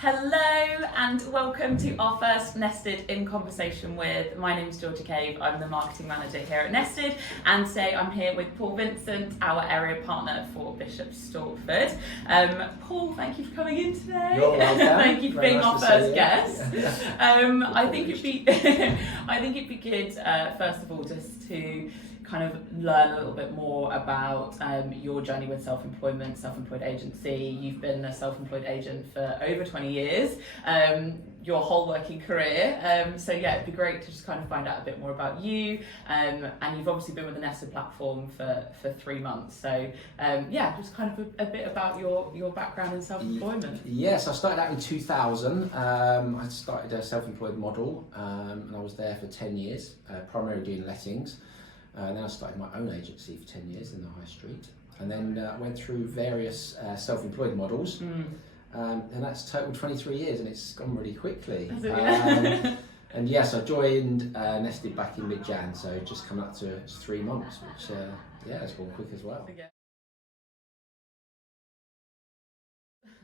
Hello and welcome to our first Nested in Conversation with. My name is Georgia Cave, I'm the marketing manager here at Nested, and today I'm here with Paul Vincent, our area partner for Bishop Stortford. Paul, thank you for coming in today. You're welcome. Thank you for being our first guest. I think it'd be good, first of all, just to kind of learn a little bit more about your journey with self-employed agency. You've been a self-employed agent for over 20 years, your whole working career. So yeah, it'd be great to just kind of find out a bit more about you. And you've obviously been with the Nested platform for 3 months. So yeah, just kind of a bit about your background in self-employment. Yes, I started out in 2000. I started a self-employed model and I was there for 10 years, primarily doing lettings. Then I started my own agency for 10 years in the high street, and then I went through various self-employed models, and that's total 23 years, and it's gone really quickly. And yes, I joined Nested back in mid-Jan, so just coming up to 3 months, which yeah, it's gone quick as well.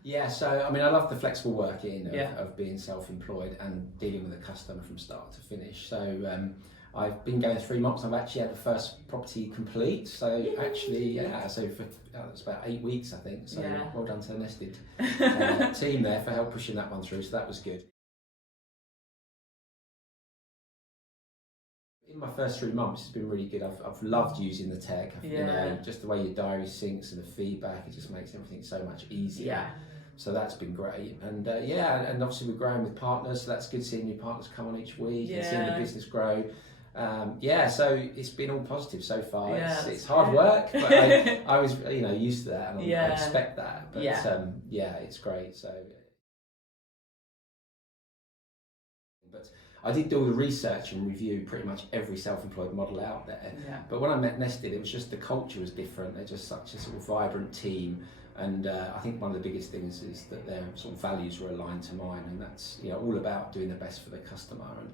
Yeah, so I mean, I love the flexible working of being self-employed and dealing with a customer from start to finish. So I've been going 3 months. I've actually had the first property complete. So actually, yeah, so for it's about 8 weeks, I think. So well done to the Nested team there for help pushing that one through. So that was good. In my first 3 months, it's been really good. I've loved using the tech. You know, just the way your diary syncs and the feedback, it just makes everything so much easier. Yeah. So that's been great, and yeah, and obviously we're growing with partners, so that's good seeing new partners come on each week and seeing the business grow. Yeah, so it's been all positive so far. It's hard work, but I was used to that, and I expect that. But yeah, it's great. So, but I did do all the research and review pretty much every self-employed model out there. Yeah. But when I met Nested, it was just the culture was different. They're just such a sort of vibrant team. And I think one of the biggest things is that their sort of values were aligned to mine, and that's all about doing the best for the customer. And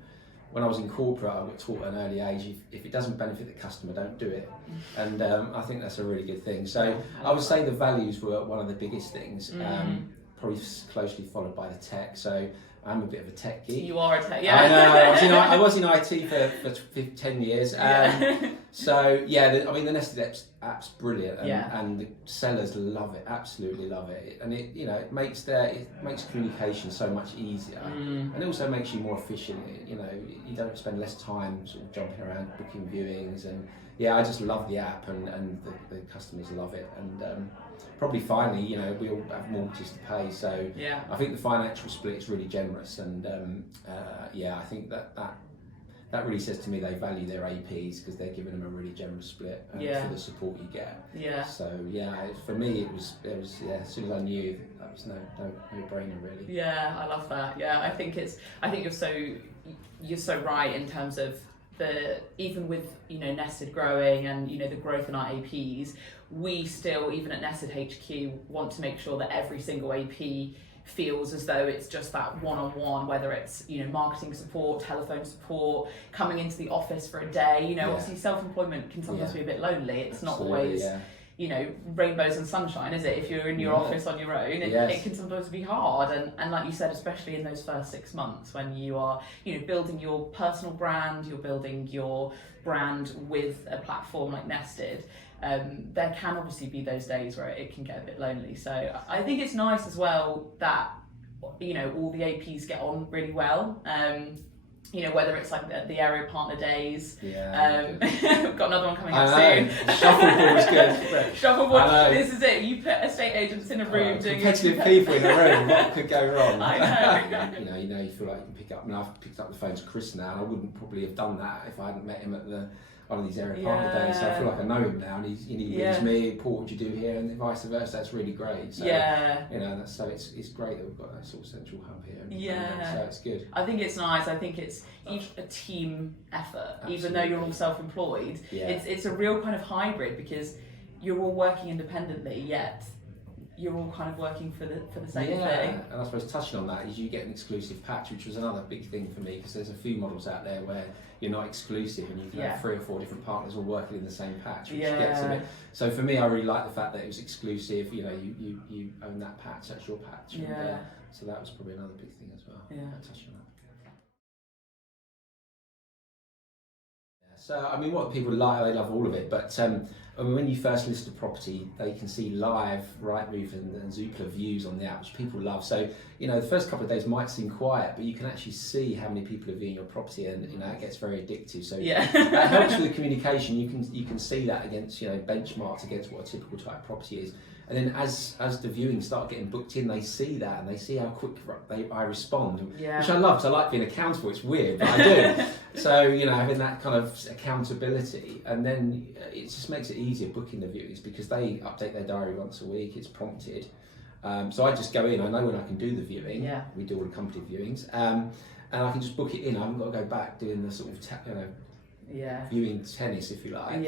when I was in corporate, I got taught at an early age, if it doesn't benefit the customer, don't do it. And I think that's a really good thing. So I would say the values were one of the biggest things, probably closely followed by the tech. So I'm a bit of a tech geek. You are a tech, yeah. I know. I was in IT for 10 years. So yeah, I mean the Nested app's brilliant, and the sellers love it, absolutely love it, and it makes communication so much easier, and it also makes you more efficient. You don't spend less time sort of jumping around booking viewings, and yeah, I just love the app, and the customers love it, and probably finally, we all have mortgages to pay, so I think the financial split is really generous, and I think that really says to me they value their APs because they're giving them a really generous split for the support you get. Yeah. So yeah, for me it was as soon as I knew, that was no brainer really. Yeah, I love that. Yeah, I think you're so right in terms of even with Nested growing and the growth in our APs, we still, even at Nested HQ, want to make sure that every single AP feels as though it's just that one-on-one, whether it's marketing support, telephone support, coming into the office for a day. Obviously self-employment can sometimes be a bit lonely. It's not always rainbows and sunshine, is it? If you're in your office on your own, it can sometimes be hard, and like you said, especially in those first 6 months when you are building your personal brand, you're building your brand with a platform like Nested. There can obviously be those days where it can get a bit lonely. So I think it's nice as well that all the APs get on really well. Whether it's like the area partner days. We've got another one coming up soon. Shuffleboard is good. Shuffleboard. This is it. You put estate agents in a room doing competitive people in a room. What could go wrong? I know. You feel like you can pick up. I mean, I've picked up the phone to Chris now, and I wouldn't probably have done that if I hadn't met him at one of these area partner days. So I feel like I know him now, and he rings me, Paul, what do you do here, and vice versa. That's really great. So, it's great that we've got that sort of central hub here. So it's good. I think it's nice. I think it's a team effort, even though you're all self-employed. It's a real kind of hybrid because you're all working independently, yet you're all kind of working for the same thing. And I suppose touching on that is you get an exclusive patch, which was another big thing for me, because there's a few models out there where you're not exclusive and you can have 3 or 4 different partners all working in the same patch, which gets a bit. So for me, I really like the fact that it was exclusive. You know, you own that patch, that's your patch. And, so that was probably another big thing as well. Touching on that. So, I mean, what people like, they love all of it, but I mean, when you first list a property, they can see live Rightmove and Zoopla views on the app, which people love. So, you know, the first couple of days might seem quiet, but you can actually see how many people are viewing your property, and, you know, it gets very addictive. So that helps with the communication. You can see that against, you know, benchmarks against what a typical type property is. And then as the viewings start getting booked in, they see that, and they see how quick I respond, which I love, because I like being accountable. It's weird, but I do. So, you know, having that kind of accountability, and then it just makes it easier booking the viewings, because they update their diary once a week, it's prompted. So I just go in, I know when I can do the viewing, we do all the company viewings, and I can just book it in. I haven't got to go back doing the sort of, viewing tennis, if you like.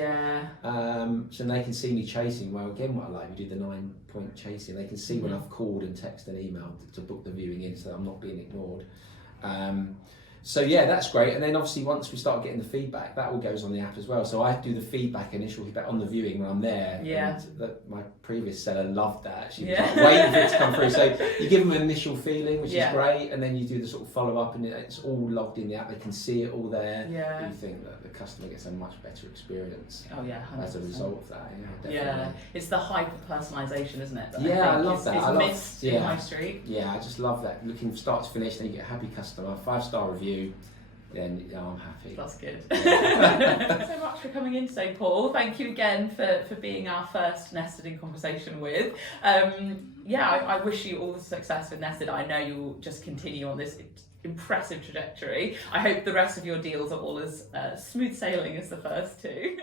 So they can see me chasing. Well, again, what I like, we do the 9-point chasing. They can see when I've called and texted and emailed to book the viewing in, so I'm not being ignored. So yeah, that's great. And then obviously once we start getting the feedback, that all goes on the app as well. So I do the initial feedback on the viewing when I'm there. And my previous seller loved that. She was like waiting for it to come through. So you give them an initial feeling, which is great, and then you do the sort of follow up, and it's all logged in the app. They can see it all there. You think that the customer gets a much better experience. 100%. As a result of that. Definitely. It's the hyper personalisation, isn't it? I love that. It's missed in High Street. I just love that. Looking from start to finish, then you get a happy customer, 5-star review. Then I'm happy. That's good. Thanks so much for coming in today, Paul. Thank you again for being our first Nested in conversation with. I wish you all the success with Nested. I know you'll just continue on this impressive trajectory. I hope the rest of your deals are all as smooth sailing as the first two.